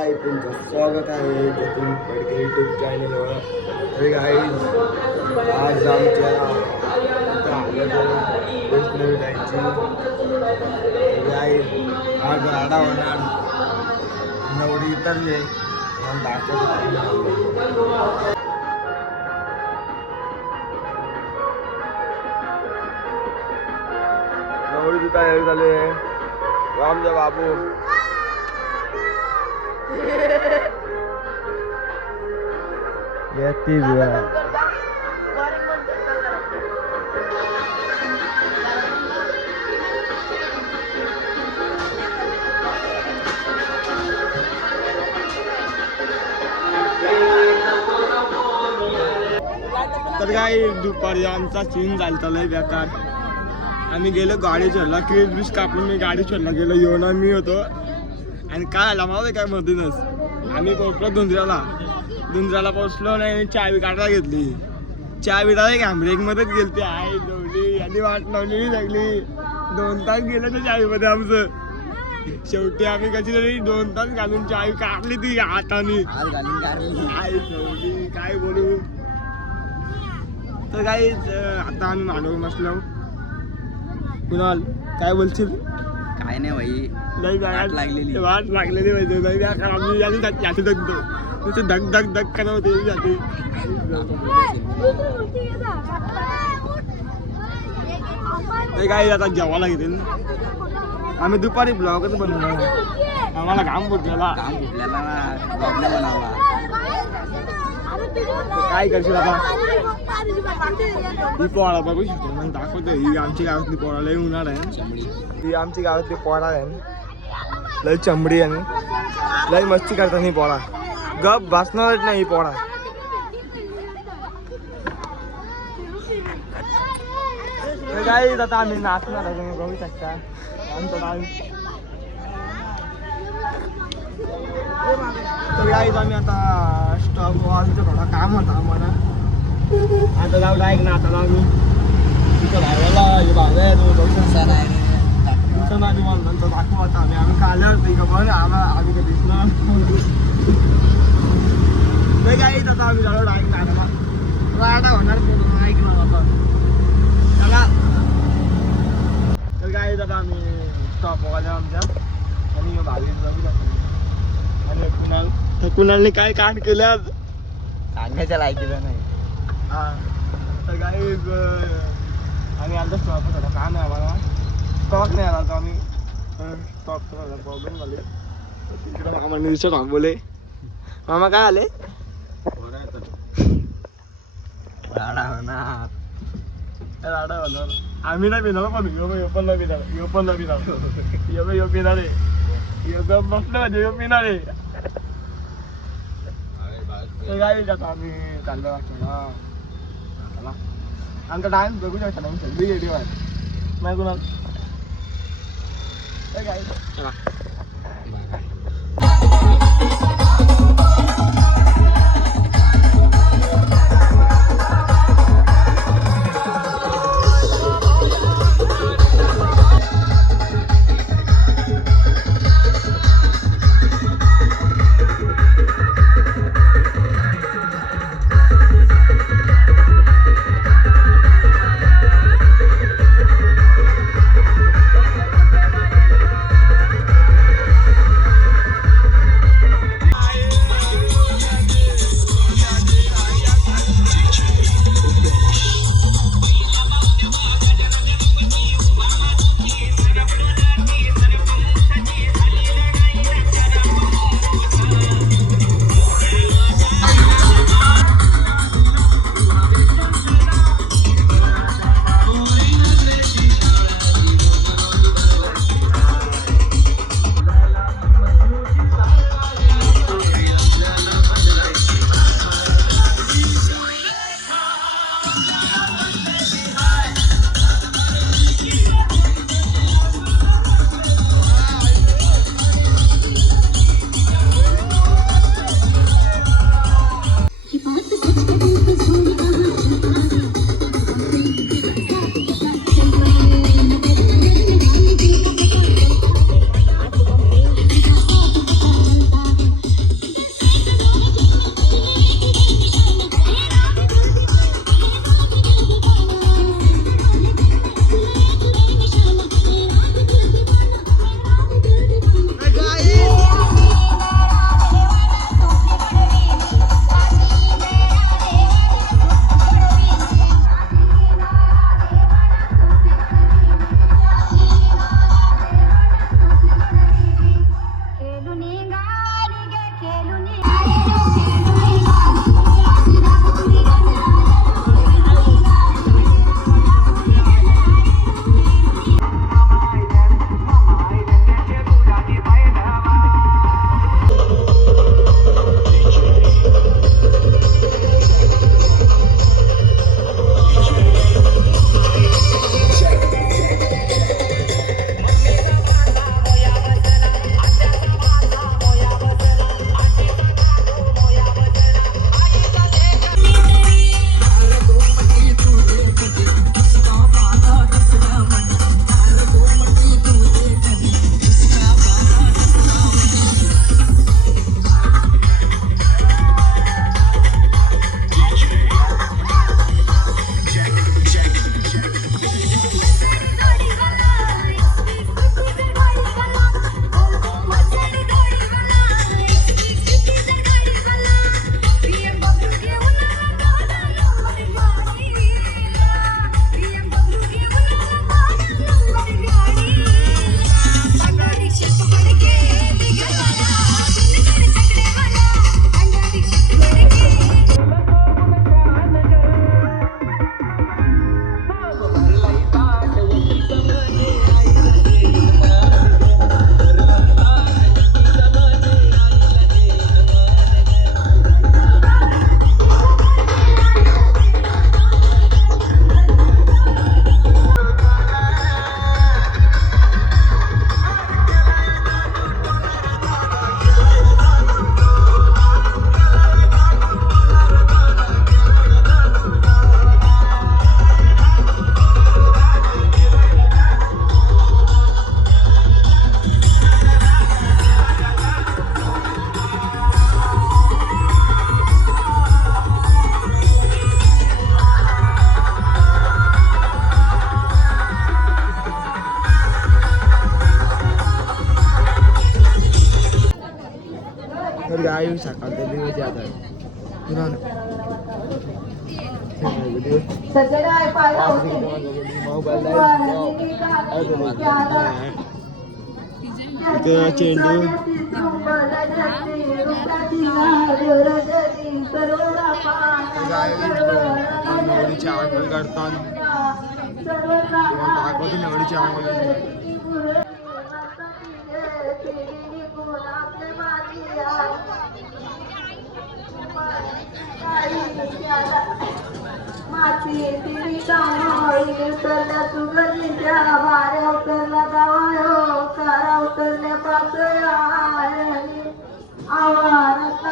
काय तुमचं स्वागत आहे जतीन फडके यूट्यूब चॅनलवर. तर गाईज आज आमच्या वैष्णवी जायची गाईज आज राडा होणार नवरी तर नवरी तयारी झाली आहे. आमचा बाबू येते तर काय दुपारी आमचा सीन झालता लय बेकार. आम्ही गेलो गाडी चढला क्रीज बीस कापून मी गाडी चढला गेलो येऊन मी होतो आणि काय आला माहिती काय मधूनच आम्ही पोहोचलो धुंद्राला पोहोचलो नाही चावी काढायला घेतली. चावी डायरेक्ट हॅमरेकमध्येच गेलती आई जोडली यांनी वाट लावली सगळी 2 तास गेलं त्या चावीमध्ये आमचं. शेवटी आम्ही कशी तरी 2 तास घालून चावी काढली ती हाताने आई जोडली काय बोलू. तर काही आता आम्ही मांडव बसलो. कुणाल काय बोलशील? काय नाही भाई लई वाट लागलेली पाहिजे लई आम्ही याची दगतो तिथे धक धक धक करत होते याची. काय आता जेवायला घेतील आम्ही दुपारी ब्लॉगच बनवला. आम्हाला घाम फुटलेला काय करशील आता. ही पोळा बघू शकतो मग दाखवतो. ही आमची गावातली पोळा लई उन्हाळ आहे. ही आमची गावातली पोळा आहे लई चमडी आहे लई मस्ती करतात ही पोळा. गप बसणारच नाही ही पोळा. काय आता आम्ही नाचणार आहे तुम्ही बघू शकता आमचं डान्स. तर गाईज आम्ही आता स्टॉप आमचं थोडा काम होता आम्हाला. आता जाऊ डायरेक्ट ना आता आम्ही तिथं भावाला भागा आहे तो दिवसांना आधी नंतर दाखवू. आता आम्ही काल्यावर ते का बरं आम्ही का दिसणार नाही. गाईज आता आम्ही जाऊ डायरेक्ट नाटला राडा होणार ऐकणार आता चला. तर गाईज आता आम्ही स्टॉप बघायला आमच्या आणि भावीत जाऊ आणि कुणालने काय कांड केलं आज सांगायच्या लायकीचं नाही. हा तर गाईज आम्ही आमचा स्टॉप होता काम आहे आम्हाला. स्टॉप नाही आला तर आम्ही स्टॉप प्रॉब्लेम झाले तिकडे मामा निरीक्षक थांबवले. मामा काय आले राडा होणार आम्ही नाही पिणार पण यो पण नाही पिणार यो पण नाही पिणार यो पिणार आहे यो गप बसलं म्हणजे यो पिणार आहे. काय जातो आम्ही चाललो वाटतो आमचा डान्स बघू शकता ना सगळी रेडिओ आहे नाही कुणाल काय चला. तर गाय सकाळचा दिवस याद आहे चेंडू नवरीची आंघोळ करतात दाखवतो नवरीची आंघोळ उतरल्या सुगंधीच्या वाऱ्या उतरल्या गावायो कारा उतरल्या पातळ्या आवारात